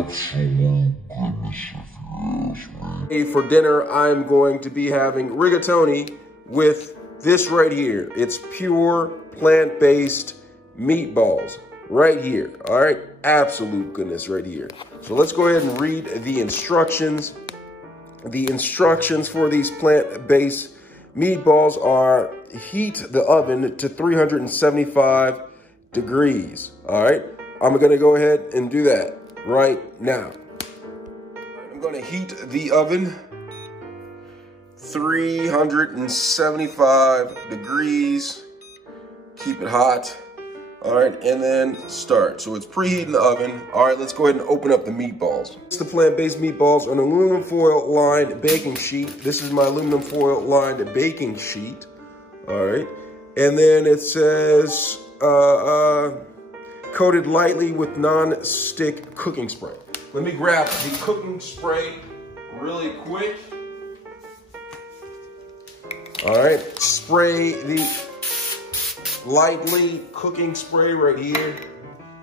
Absolute goodness, if you ask me. For dinner, I'm going to be having rigatoni with this right here. It's pure plant-based meatballs right here. All right, absolute goodness right here. So let's go ahead and read the instructions. The instructions for these plant-based meatballs are: heat the oven to 375 degrees. All right, I'm gonna go ahead and do that right now. I'm gonna heat the oven 375 degrees. Keep it hot. All right, and then start. So it's preheating the oven. All right, let's go ahead and open up the meatballs. It's the plant-based meatballs on an aluminum foil lined baking sheet. This is my aluminum foil lined baking sheet. All right, and then it says coated lightly with non-stick cooking spray. Let me grab the cooking spray really quick. All right, spray the lightly cooking spray right here.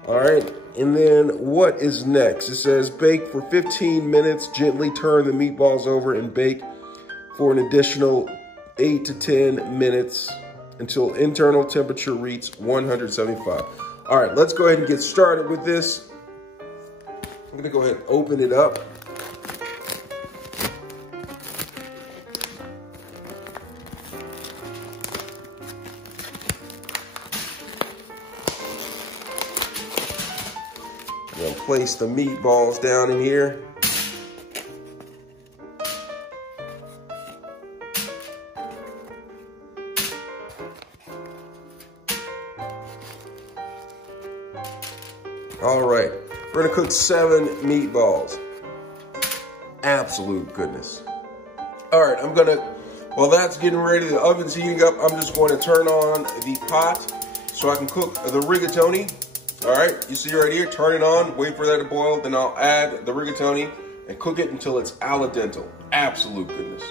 All right, and then what is next? It says bake for 15 minutes, gently turn the meatballs over and bake for an additional 8 to 10 minutes until internal temperature reaches 175. All right, let's go ahead and get started with this. I'm gonna go ahead and open it up. I'm gonna place the meatballs down in here. All right, we're gonna cook 7 meatballs. Absolute goodness. All right, while that's getting ready, the oven's heating up, I'm just going to turn on the pot so I can cook the rigatoni. All right, you see right here, turn it on, wait for that to boil, then I'll add the rigatoni and cook it until it's al dente. Absolute goodness.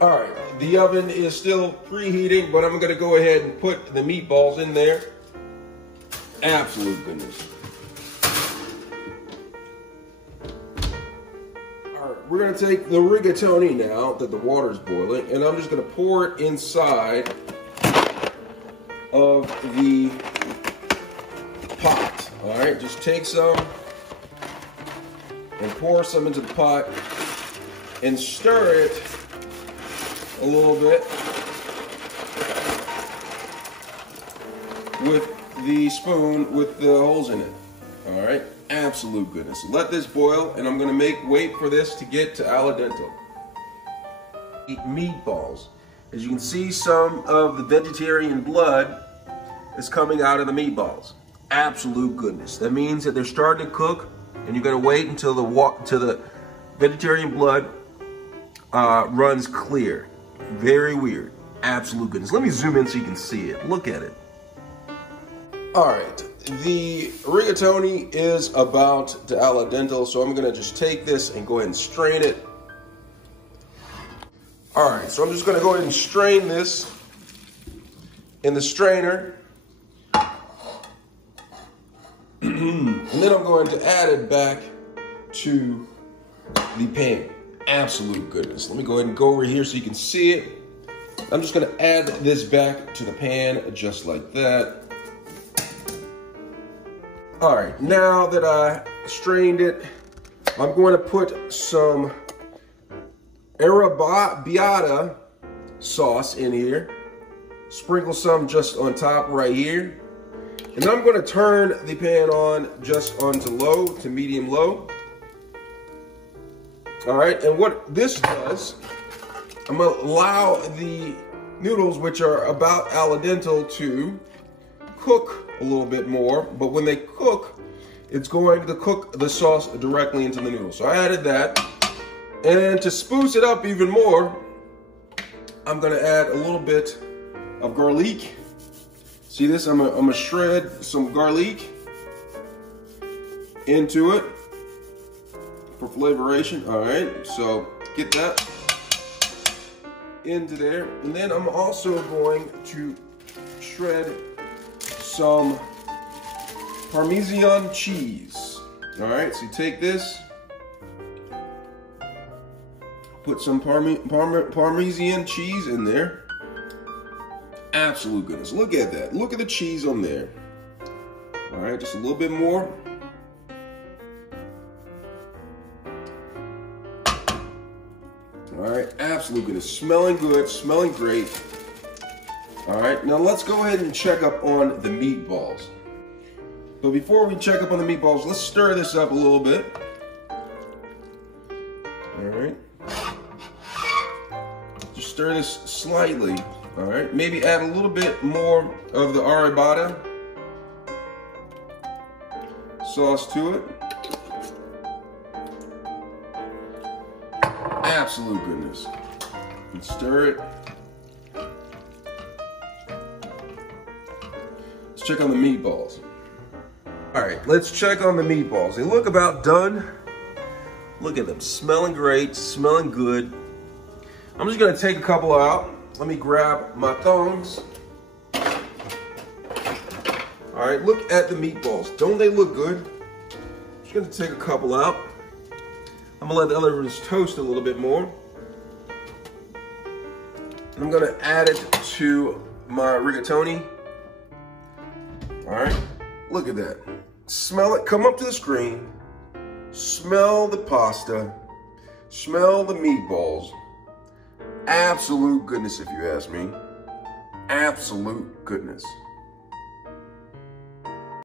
All right, the oven is still preheating, but I'm gonna go ahead and put the meatballs in there. Absolute goodness. All right, we're gonna take the rigatoni now that the water's boiling, and I'm just gonna pour it inside of the pot. All right, just take some and pour some into the pot and stir it a little bit with the spoon with the holes in it. All right, absolute goodness. Let this boil, and I'm gonna wait for this to get to al dente. Eat meatballs. As you can see, some of the vegetarian blood is coming out of the meatballs. Absolute goodness. That means that they're starting to cook, and you're gonna wait until the vegetarian blood runs clear. Very weird. Absolute goodness. Let me zoom in so you can see it. Look at it. All right, the rigatoni is about to al dente, so I'm gonna just take this and go ahead and strain it. All right, so I'm just gonna go ahead and strain this in the strainer. And then I'm going to add it back to the pan. Absolute goodness. Let me go ahead and go over here so you can see it. I'm just gonna add this back to the pan just like that. All right, now that I strained it, I'm going to put some arrabbiata sauce in here. Sprinkle some just on top right here. And I'm going to turn the pan on just onto low to medium low. All right, and what this does, I'm going to allow the noodles, which are about al dente, to cook a little bit more. But when they cook, it's going to cook the sauce directly into the noodles. So I added that. And to spruce it up even more, I'm going to add a little bit of garlic. See this? I'm gonna shred some garlic into it for flavoration. All right, so get that into there. And then I'm also going to shred some Parmesan cheese. All right, so you take this, put some Parmesan cheese in there. Absolute goodness. Look at that. Look at the cheese on there. All right, just a little bit more. All right, absolute goodness. Smelling good, smelling great. All right, now let's go ahead and check up on the meatballs. But before we check up on the meatballs, let's stir this up a little bit. All right. Just stir this slightly. All right, maybe add a little bit more of the arrabbiata sauce to it. Absolute goodness. And stir it. Let's check on the meatballs. All right, let's check on the meatballs. They look about done. Look at them, smelling great, smelling good. I'm just gonna take a couple out. Let me grab my tongs. All right, look at the meatballs. Don't they look good? Just gonna take a couple out. I'm gonna let the other ones toast a little bit more. And I'm gonna add it to my rigatoni. All right, look at that. Smell it, come up to the screen. Smell the pasta. Smell the meatballs. Absolute goodness, if you ask me. Absolute goodness.